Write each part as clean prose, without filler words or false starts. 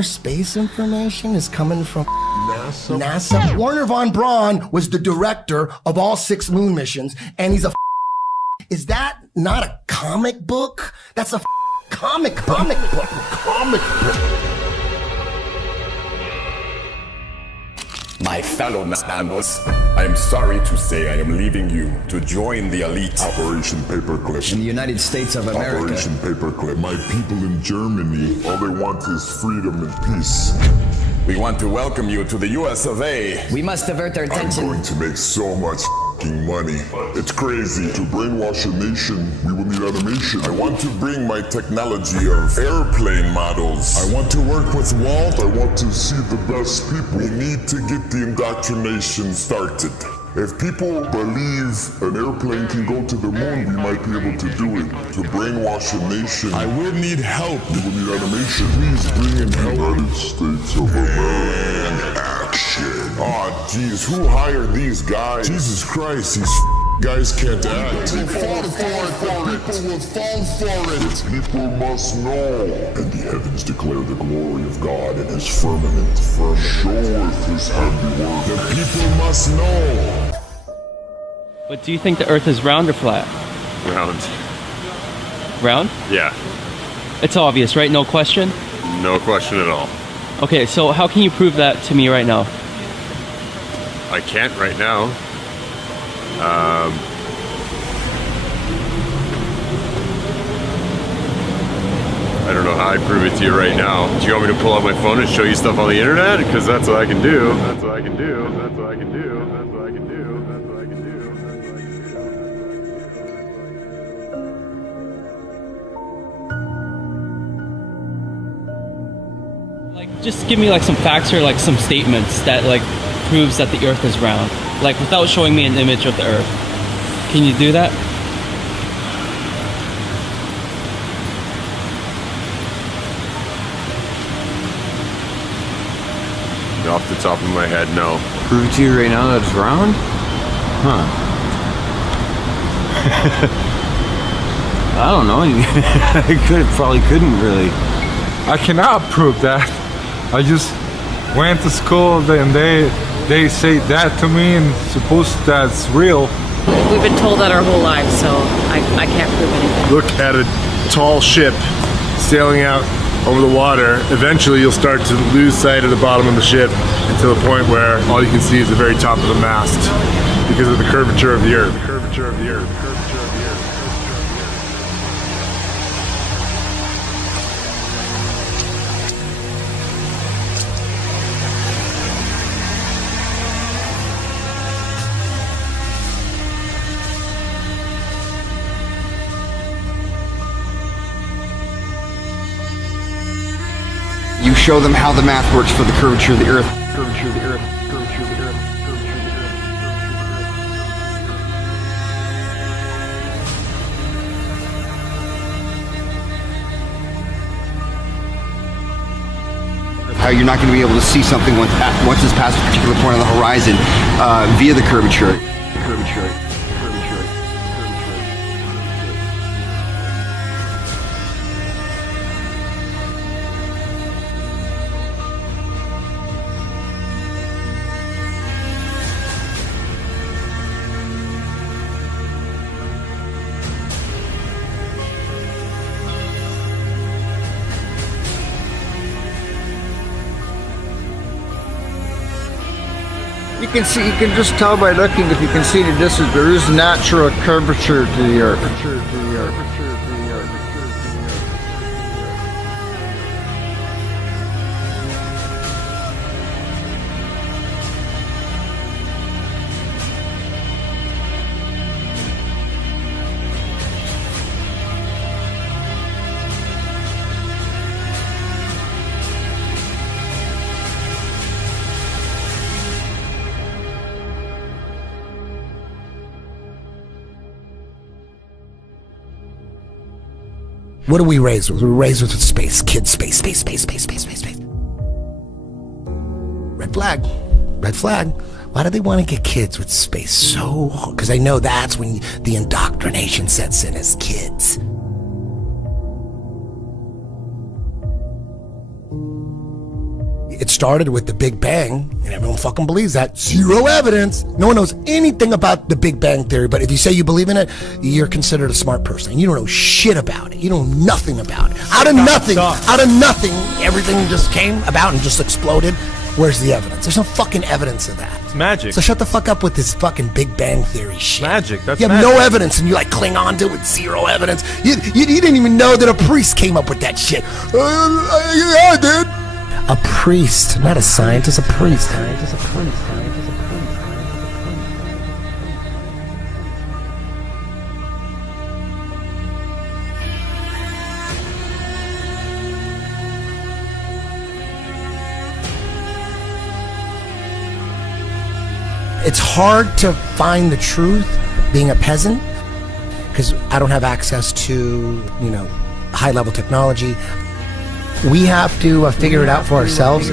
our space information is coming from NASA. Werner von Braun was the director of all 6 moon missions, and he's a Is that not a comic book? That's a comic book. My fellow Nanos, I am sorry to say I am leaving you to join the elite. Operation Paperclip. In the United States of America. Operation Paperclip. My people in Germany, all they want is freedom and peace. We want to welcome you to the US of A. We must divert their I'm attention. going to make so much money. It's crazy. To brainwash a nation, we will need animation. I want to bring my technology of airplane models. I want to work with Walt. I want to see the best people. We need to get the indoctrination started. If people believe an airplane can go to the moon, we might be able to do it. To brainwash a nation, I will need help. we will need animation. Please bring in help. United States of America. And action. Oh, geez, who hired these guys? Jesus Christ, these guys can't act. People will fall for it. People will fall for it. People must know. And the heavens declare the glory of God and his firmament. Showeth his handiwork. The people must know. But do you think the Earth is round or flat? Round. Round? Yeah. It's obvious, right? No question? No question at all. Okay, so how can you prove that to me right now? I can't right now. I don't know how I'd prove it to you right now. Do you want me to pull out my phone and show you stuff on the internet? Because that's what I can do. That's what I can do. That's what I can do. That's what I can do. That's what I can do. That's what I can do. Like, just give me like some facts or like some statements that like proves that the Earth is round. Like without showing me an image of the Earth. Can you do that? Off the top of my head, no. Prove it to you right now that it's round? Huh. I don't know. Probably couldn't really. I cannot prove that. I just went to school and they say that to me and suppose that's real. We've been told that our whole lives, so I can't prove anything. Look at a tall ship sailing out over the water. Eventually you'll start to lose sight of the bottom of the ship until the point where all you can see is the very top of the mast because of the curvature of the Earth. The curvature of the Earth. The curvature of the Earth. You show them how the math works for the curvature of the Earth. Curvature of the Earth. Curvature of the Earth. Curvature of the Earth. How you're not going to be able to see something once it's past a particular point on the horizon via the curvature. Curvature. You can just tell by looking if you can see the distance. There is natural curvature to the Earth. What are we raised with? We're raised with space. Kids, space. Red flag. Red flag. Why do they want to get kids with space so hard? Because they know that's when the indoctrination sets in as kids. It started with the Big Bang, and everyone fucking believes that. Zero evidence. No one knows anything about the Big Bang Theory, but if you say you believe in it, you're considered a smart person. You don't know shit about it. You know nothing about it. Out of nothing, everything just came about and just exploded. Where's the evidence? There's no fucking evidence of that. It's magic. So shut the fuck up with this fucking Big Bang Theory shit. Magic. That's you have magic. no evidence, and you like cling on to it with zero evidence. You didn't even know that a priest came up with that shit. Yeah, dude. A priest, not a scientist. A priest. It's hard to find the truth being a peasant because I don't have access to, high-level technology. We have to figure it out for ourselves.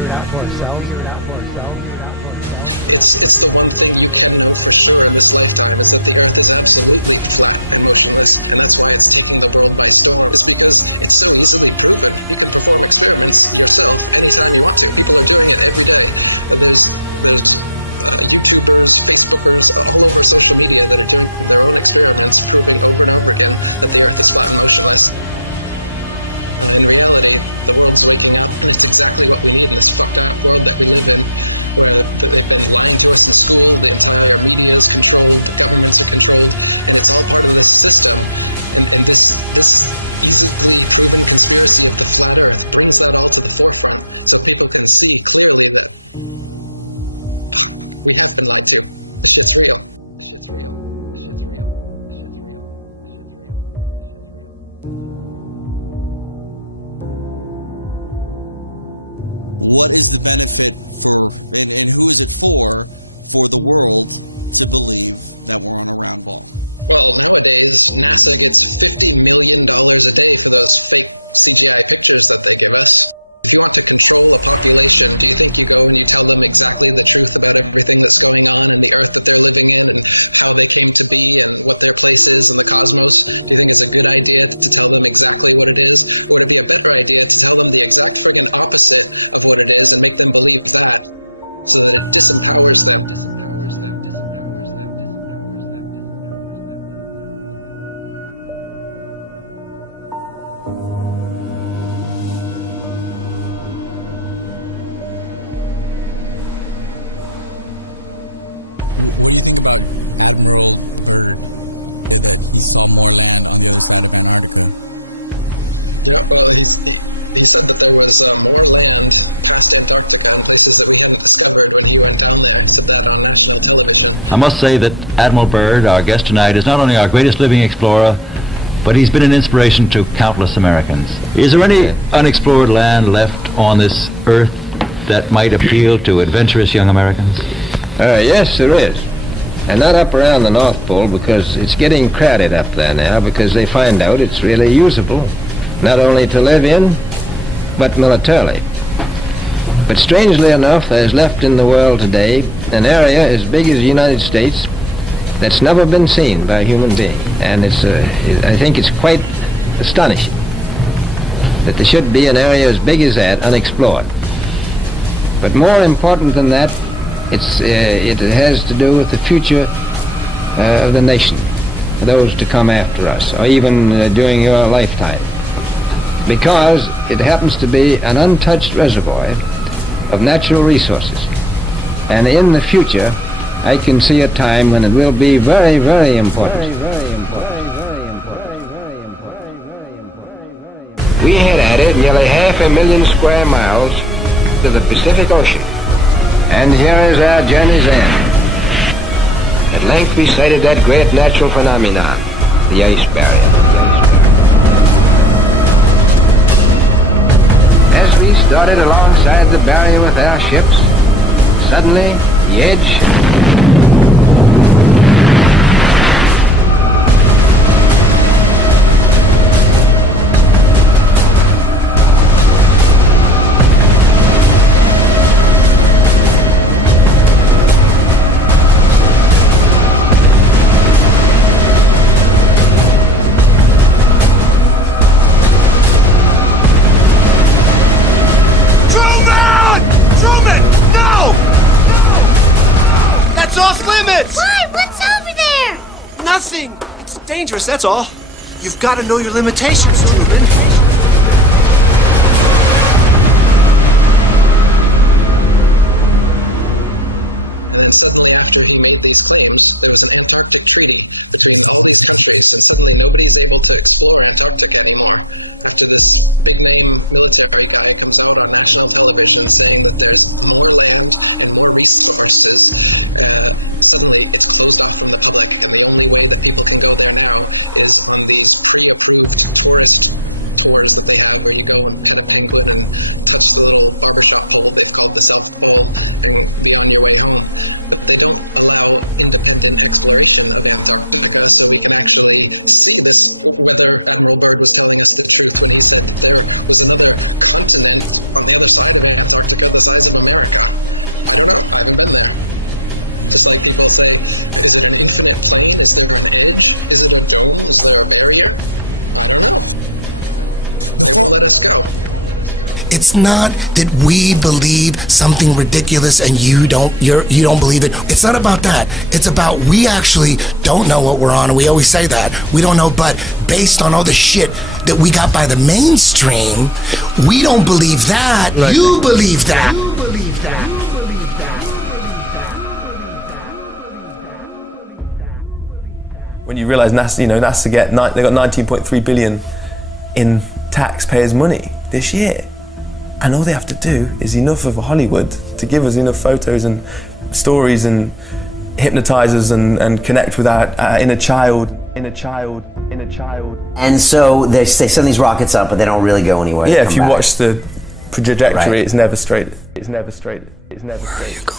I must say that Admiral Byrd, our guest tonight, is not only our greatest living explorer, but he's been an inspiration to countless Americans. Is there any unexplored land left on this earth that might appeal to adventurous young Americans? Yes, there is. And not up around the North Pole, because it's getting crowded up there now, because they find out it's really usable, not only to live in, but militarily. But strangely enough, there's left in the world today an area as big as the United States that's never been seen by a human being. And I think it's quite astonishing that there should be an area as big as that unexplored. But more important than that, it has to do with the future of the nation, those to come after us, or even during your lifetime. Because it happens to be an untouched reservoir of natural resources. And in the future, I can see a time when it will be very, very important. We had added nearly 500,000 square miles to the Pacific Ocean. And here is our journey's end. At length we sighted that great natural phenomenon, the ice barrier. As we started alongside the barrier with our ships, suddenly the edge dangerous, that's all. You've got to know your limitations, Truman. It's not that we believe something ridiculous and you don't believe it. It's not about that. It's about we actually don't know what we're on, and we always say that. We don't know, but based on all the shit that we got by the mainstream, we don't believe that. Right. You believe that. You believe that. When you realize NASA, NASA they got 19.3 billion in taxpayers' money this year. And all they have to do is enough of Hollywood to give us enough photos and stories and hypnotize us and connect with our inner child. And so they send these rockets up, but they don't really go anywhere. Yeah, if you watch the trajectory, right. It's never straight. It's never straight. It's never straight. Where are you going?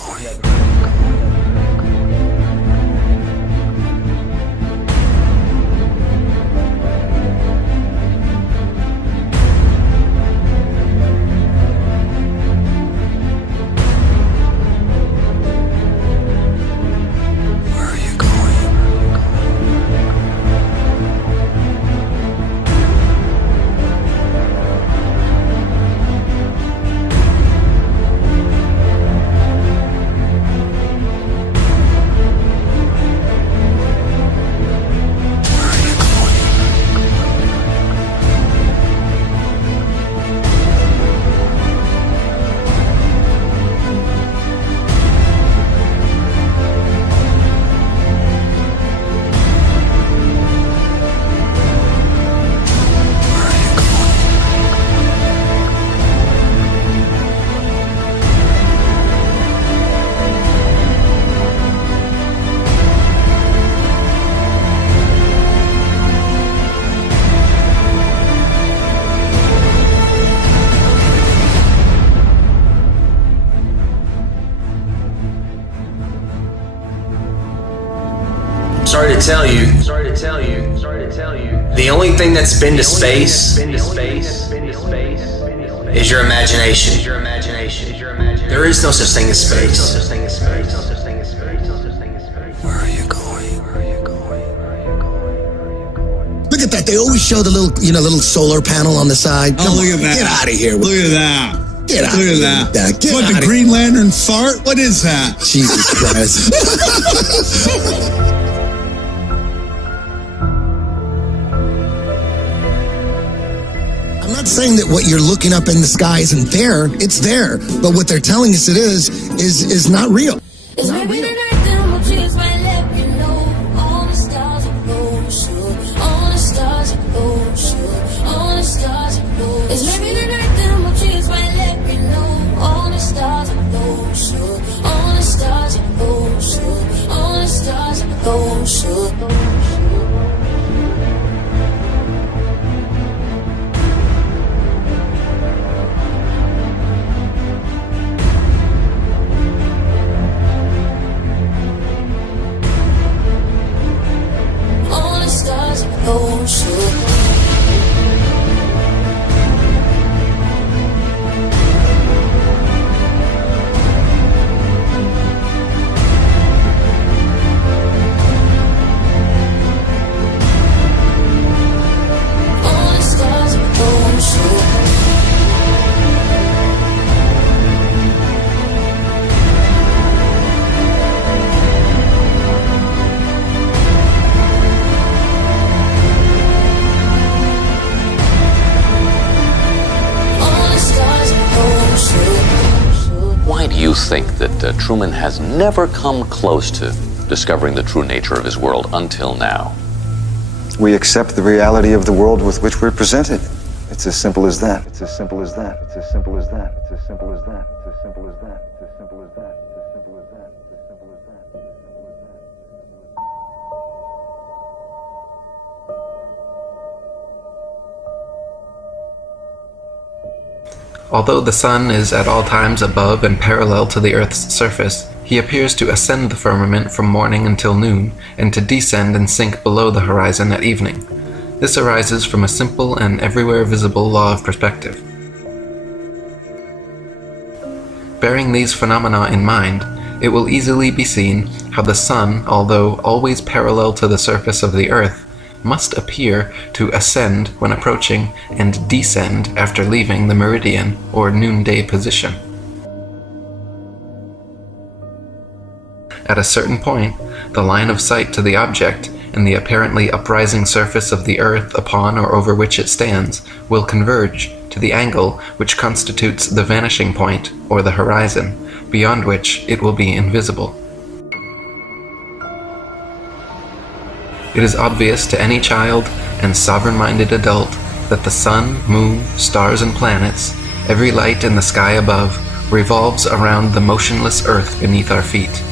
Sorry to tell you. The only thing that's been to space is your imagination. There is no such thing as space. Where are you going? Look at that. They always show the little solar panel on the side. Oh, look at that. Get out of here. Look at that. Get out. Look at that. Get what, out the Green Lantern fart? What is that? Jesus Christ. I'm not saying that what you're looking up in the sky isn't there. It's there. But what they're telling us it is not real. It's not real. Truman has never come close to discovering the true nature of his world until now. We accept the reality of the world with which we're presented. It's as simple as that. It's as simple as that. It's as simple as that. It's as simple as that. It's as simple as that. It's as simple as that. It's as simple as that. It's as simple as that. It's as simple as that. Although the sun is at all times above and parallel to the Earth's surface, he appears to ascend the firmament from morning until noon, and to descend and sink below the horizon at evening. This arises from a simple and everywhere visible law of perspective. Bearing these phenomena in mind, it will easily be seen how the sun, although always parallel to the surface of the Earth, must appear to ascend when approaching and descend after leaving the meridian or noonday position. At a certain point, the line of sight to the object and the apparently uprising surface of the Earth upon or over which it stands will converge to the angle which constitutes the vanishing point or the horizon, beyond which it will be invisible. It is obvious to any child and sovereign-minded adult that the sun, moon, stars, and planets, every light in the sky above, revolves around the motionless Earth beneath our feet.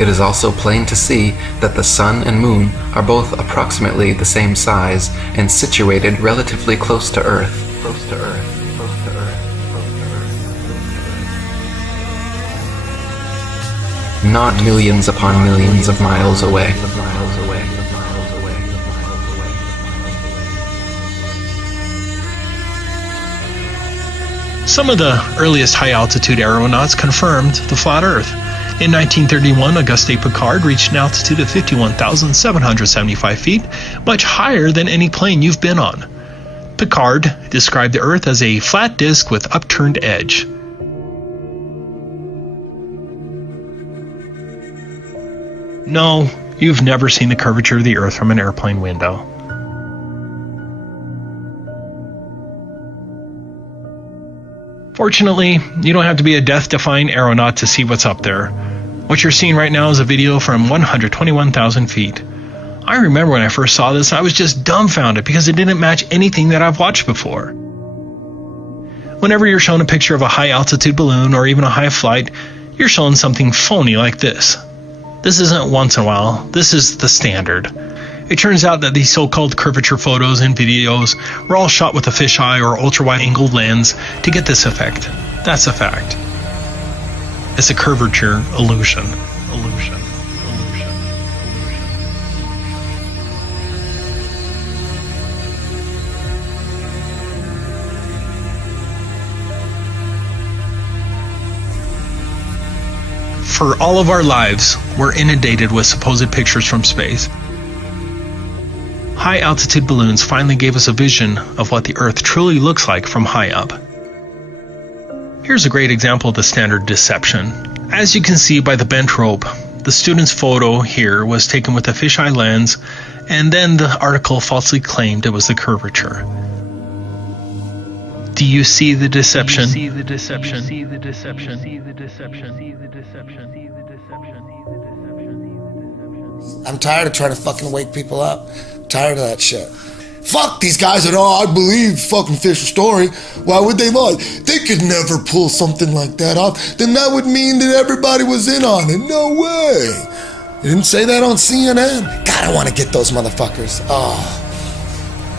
It is also plain to see that the sun and moon are both approximately the same size and situated relatively close to Earth. Not millions upon millions of miles away. Some of the earliest high-altitude aeronauts confirmed the flat Earth. In 1931, Auguste Piccard reached an altitude of 51,775 feet, much higher than any plane you've been on. Piccard described the Earth as a flat disk with upturned edge. No, you've never seen the curvature of the Earth from an airplane window. Fortunately, you don't have to be a death-defying aeronaut to see what's up there. What you're seeing right now is a video from 121,000 feet. I remember when I first saw this, I was just dumbfounded because it didn't match anything that I've watched before. Whenever you're shown a picture of a high-altitude balloon or even a high flight, you're shown something phony like this. This isn't once in a while, this is the standard. It turns out that these so-called curvature photos and videos were all shot with a fisheye or ultra-wide-angled lens to get this effect. That's a fact. It's a curvature illusion. For all of our lives, we're inundated with supposed pictures from space. High-altitude balloons finally gave us a vision of what the Earth truly looks like from high up. Here's a great example of the standard deception. As you can see by the bent rope, the student's photo here was taken with a fisheye lens, and then the article falsely claimed it was the curvature. Do you see the deception? I'm tired of trying to fucking wake people up. I'm tired of that shit. Fuck these guys that, I believe fucking Fisher's story. Why would they lie? They could never pull something like that off. Then that would mean that everybody was in on it. No way. You didn't say that on CNN? God, I want to get those motherfuckers. Oh,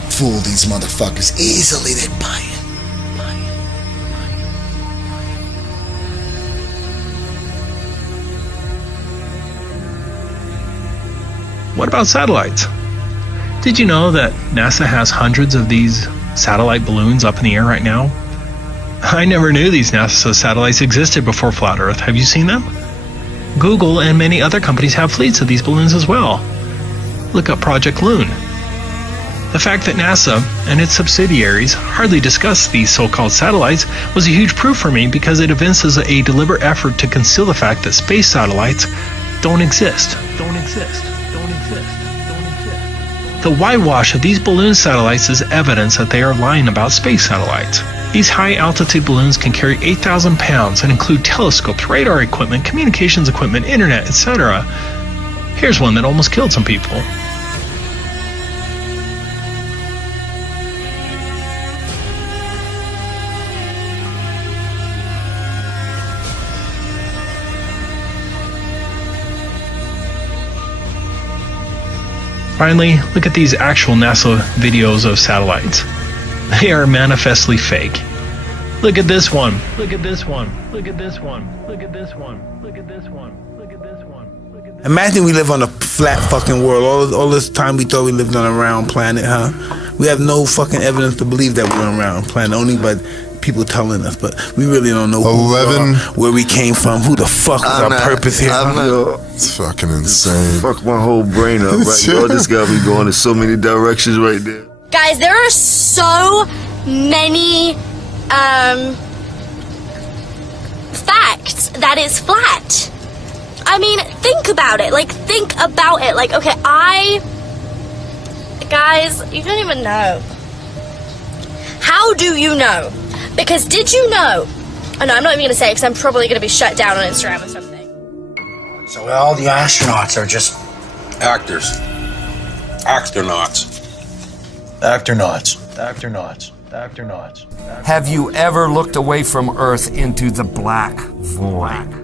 fool these motherfuckers. Easily they'd buy it. What about satellites? Did you know that NASA has hundreds of these satellite balloons up in the air right now? I never knew these NASA satellites existed before Flat Earth. Have you seen them? Google and many other companies have fleets of these balloons as well. Look up Project Loon. The fact that NASA and its subsidiaries hardly discuss these so-called satellites was a huge proof for me because it evinces a deliberate effort to conceal the fact that space satellites don't exist. The whitewash of these balloon satellites is evidence that they are lying about space satellites. These high-altitude balloons can carry 8,000 pounds and include telescopes, radar equipment, communications equipment, internet, etc. Here's one that almost killed some people. Finally, look at these actual NASA videos of satellites. They are manifestly fake. Look at this one. Look at this one. Look at this one. Look at this one. Look at this one. Look at this one. Imagine we live on a flat fucking world. All this time we thought we lived on a round planet, huh? We have no fucking evidence to believe that we're on a round planet, only by people telling us, but we really don't know where we came from, who the fuck is our purpose here. It's fucking insane. Fuck my whole brain up right now. This got me going in so many directions right there. Guys, there are so many facts that it's flat. I mean, think about it. Like, okay, guys, you don't even know. How do you know? Because did you know? Oh, no, I'm not even going to say it because I'm probably going to be shut down on Instagram or something. So all the astronauts are just actors. Actronauts. Have you ever looked away from Earth into the black void?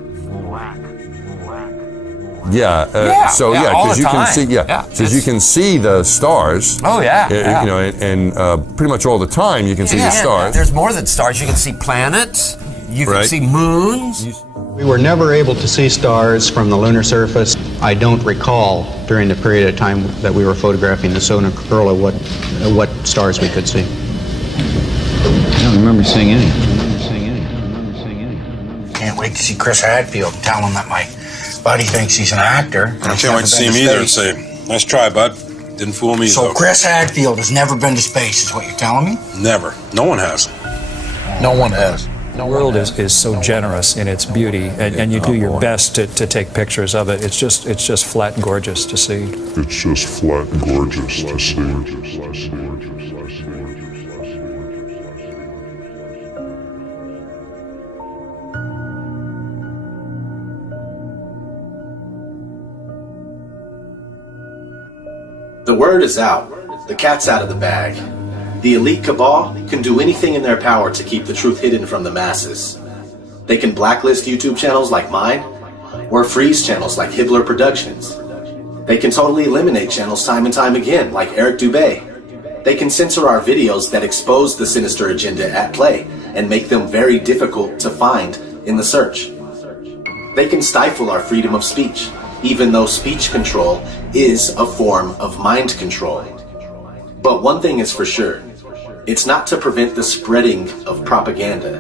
Because you can see, because you can see the stars. Oh yeah, you know, and pretty much all the time you can see the stars. There's more than stars. You can see planets. You can see moons. We were never able to see stars from the lunar surface. I don't recall during the period of time that we were photographing the solar corona what stars we could see. I don't remember seeing any. Can't wait to see Chris Hadfield and tell him that my buddy thinks he's an actor. I can't wait to see him either and say, nice try, bud. Didn't fool me. So Chris Hadfield has never been to space, is what you're telling me? Never. No one has. No one has. The world is so generous in its beauty, and you do your best to take pictures of it. It's just flat and gorgeous to see. It's just flat and gorgeous to see. The word is out. The cat's out of the bag. The elite cabal can do anything in their power to keep the truth hidden from the masses. They can blacklist YouTube channels like mine, or freeze channels like Hibbler Productions. They can totally eliminate channels time and time again, like Eric Dubé. They can censor our videos that expose the sinister agenda at play and make them very difficult to find in the search. They can stifle our freedom of speech, even though speech control is a form of mind control. But one thing is for sure, it's not to prevent the spreading of propaganda,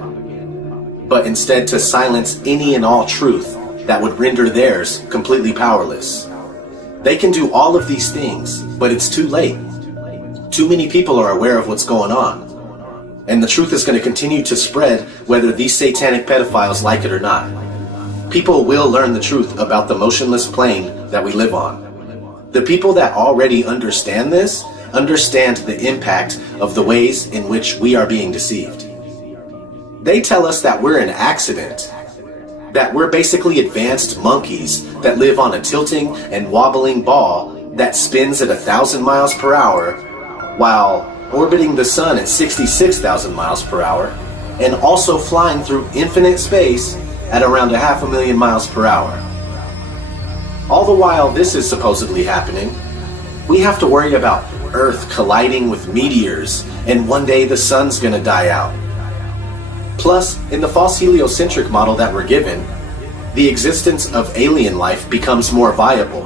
but instead to silence any and all truth that would render theirs completely powerless. They can do all of these things, but it's too late. Too many people are aware of what's going on, and the truth is going to continue to spread whether these satanic pedophiles like it or not. People will learn the truth about the motionless plane that we live on. The people that already understand this understand the impact of the ways in which we are being deceived. They tell us that we're an accident, that we're basically advanced monkeys that live on a tilting and wobbling ball that spins at 1,000 miles per hour while orbiting the sun at 66,000 miles per hour and also flying through infinite space at around 500,000 miles per hour. All the while this is supposedly happening, we have to worry about Earth colliding with meteors, and one day the sun's gonna die out. Plus, in the false heliocentric model that we're given, the existence of alien life becomes more viable.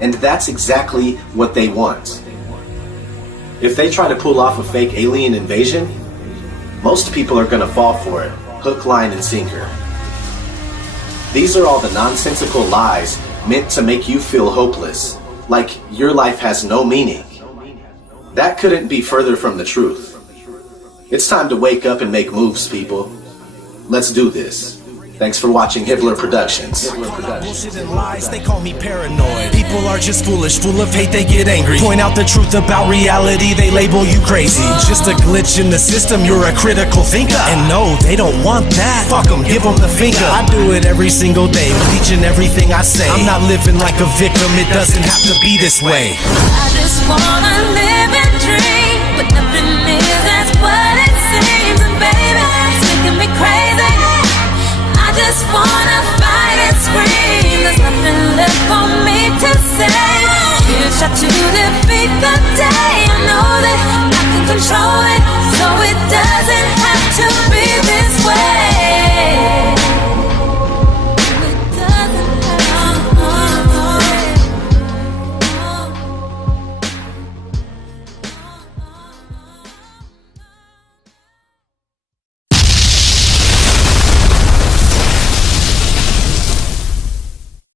And that's exactly what they want. If they try to pull off a fake alien invasion, most people are gonna fall for it, hook, line, and sinker. These are all the nonsensical lies meant to make you feel hopeless, like your life has no meaning. That couldn't be further from the truth. It's time to wake up and make moves, people. Let's do this. Thanks for watching Hibbler Productions. Bullshit and lies, they call me paranoid. People are just foolish, full of hate, they get angry. Point out the truth about reality, they label you crazy. Just a glitch in the system, you're a critical thinker. And no, they don't want that. Fuck them, give them the finger. I do it every single day, with each and everything I say. I'm not living like a victim, it doesn't have to be this way. I just wanna live and dream, but nothing